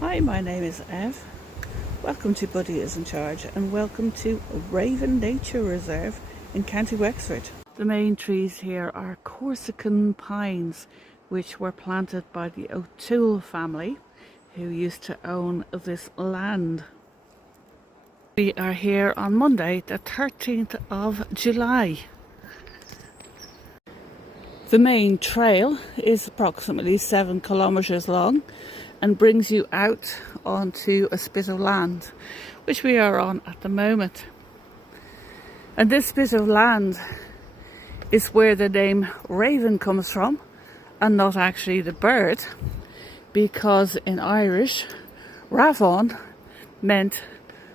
Hi, my name is Ev. Welcome to Buddy is in Charge and welcome to Raven Nature Reserve in County Wexford. The main trees here are Corsican pines, which were planted by the O'Toole family, who used to own this land. We are here on Monday, the 13th of July. The main trail is approximately 7 kilometres long and brings you out onto a spit of land, which we are on at the moment. And this bit of land is where the name Raven comes from, and not actually the bird, because in Irish, Ravon meant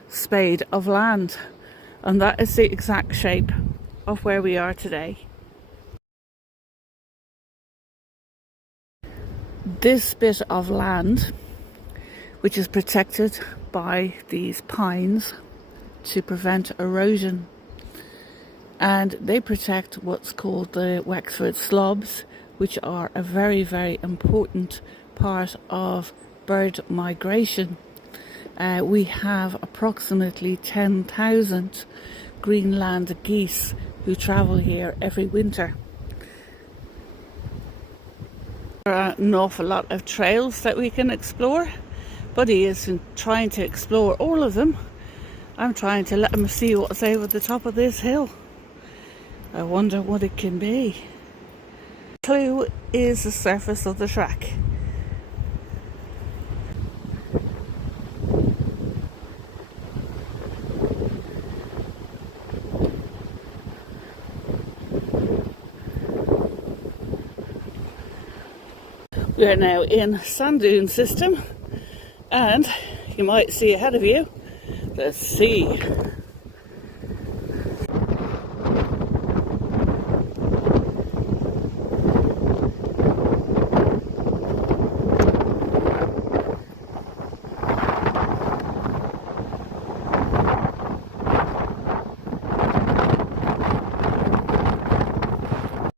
spade of land, and that is the exact shape of where we are today. This bit of land, which is protected by these pines to prevent erosion, and they protect what's called the Wexford slobs, which are a very, very important part of bird migration. We have approximately 10,000 Greenland geese who travel here every winter. There are an awful lot of trails that we can explore. Buddy isn't trying to explore all of them. I'm trying to let him see what's over the top of this hill. I wonder what it can be. Clue is the surface of the track. We are now in sand dune system, and you might see ahead of you the sea.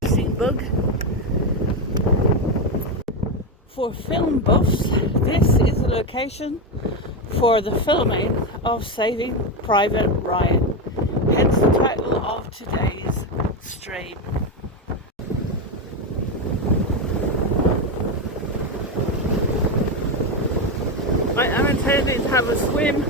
Sea bug. For film buffs, this is the location for the filming of Saving Private Ryan, hence the title of today's stream. I am intending to have a swim.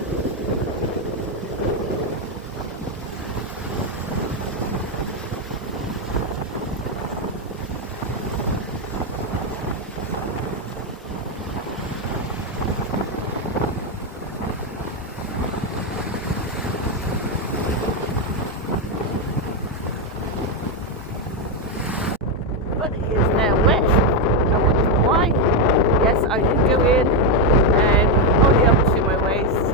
But it is now wet. I wonder why. Yes, I did go in only up to my waist.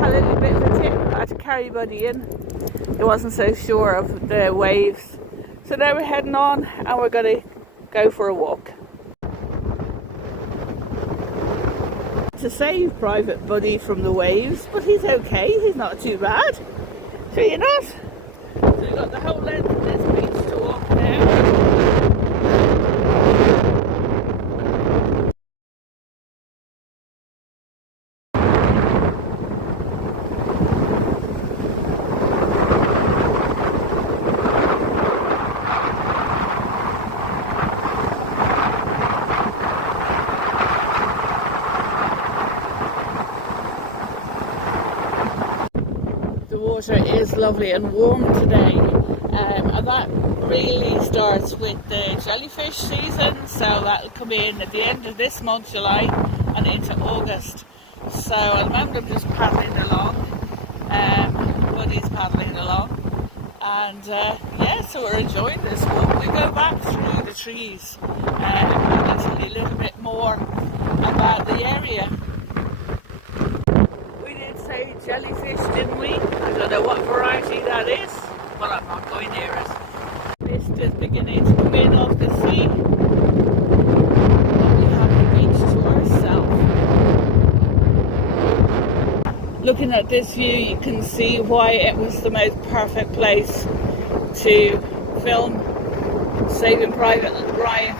Had a little bit of a tip. I had to carry Buddy in. He wasn't so sure of the waves. So now we're heading on and we're going to go for a walk. To save Private Buddy from the waves, but he's okay. He's not too bad. So you're not. So we've got the whole length of this beach to walk now. The water is lovely and warm today, and that really starts with the jellyfish season, so that'll come in at the end of this month, July, and into August. So at the moment I'm just paddling along, Buddy's paddling along, and yeah, so we're enjoying this walk. We go back through the trees and I'll tell you a little bit more about the area. Say jellyfish, didn't we? I don't know what variety that is, but I'm not going near it. Mist is beginning to come in off the sea, and we have the beach to ourselves. Looking at this view, you can see why it was the most perfect place to film Saving Private Ryan.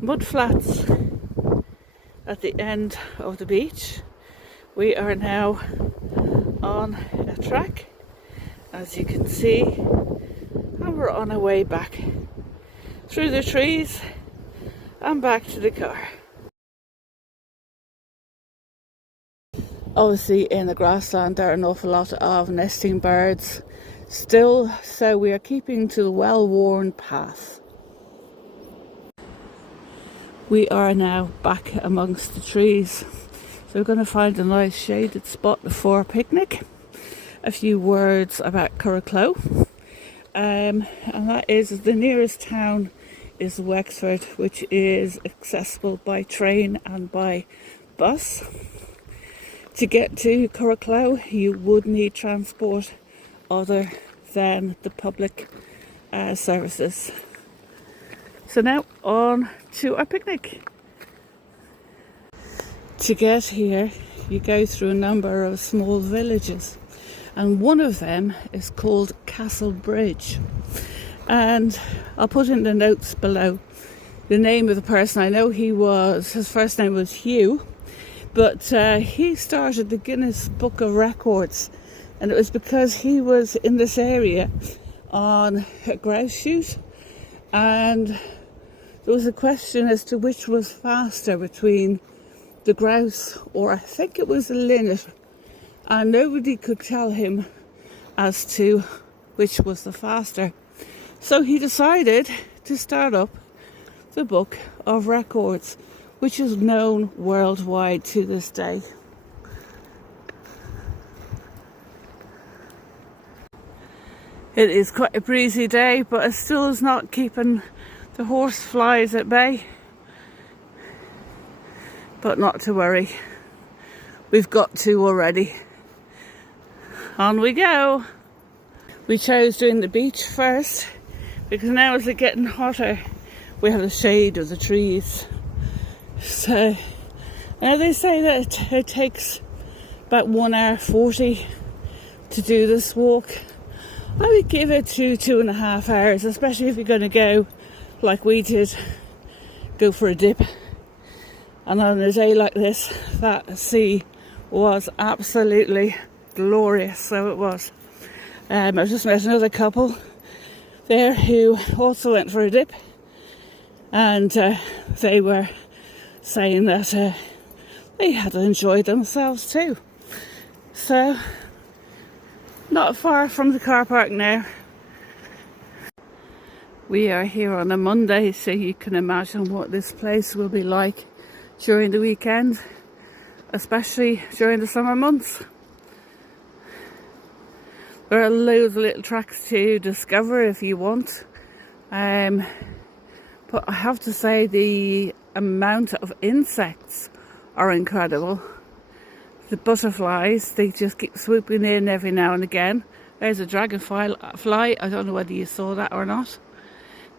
mud flats at the end of the beach. We are now on a track, as you can see, and we're on our way back through the trees and back to the car. Obviously in the grassland there are an awful lot of nesting birds still, so we are keeping to the well-worn path. We are now back amongst the trees, so we're going to find a nice shaded spot for a picnic. A few words about Curracloe, and that is the nearest town is Wexford, which is accessible by train and by bus. To get to Curracloe you would need transport other than the public services. So now on to our picnic. To get here you go through a number of small villages, and one of them is called Castle Bridge, and I'll put in the notes below the name of the person. I know his first name was Hugh, but he started the Guinness Book of Records, and it was because he was in this area on a grouse shoot, and there was a question as to which was faster between the grouse or I think it was the linnet, and nobody could tell him as to which was the faster. So he decided to start up the Book of Records, which is known worldwide to this day. It is quite a breezy day, but it still is not keeping the horse flies at bay. But not to worry, we've got two already. On we go. We chose doing the beach first because now as it's getting hotter we have the shade of the trees. So now they say that it takes about 1 hour 40 to do this walk. I would give it 2.5 hours, especially if you're going to go like we did, go for a dip. And on a day like this, that sea was absolutely glorious, so it was. I've just met another couple there who also went for a dip, and they were saying that they had enjoyed themselves too. So, not far from the car park now. We are here on a Monday, so you can imagine what this place will be like during the weekend, especially during the summer months. There are loads of little tracks to discover if you want, but I have to say the amount of insects are incredible. The butterflies, they just keep swooping in every now and again. There's a dragonfly, I don't know whether you saw that or not,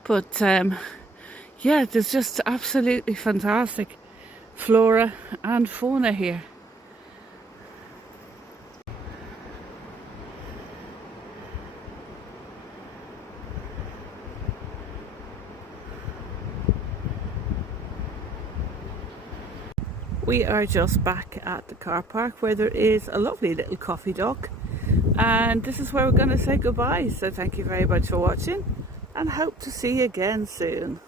but yeah, there's just absolutely fantastic flora and fauna here. We are just back at the car park where there is a lovely little coffee dock, and this is where we're going to say goodbye. So thank you very much for watching and hope to see you again soon.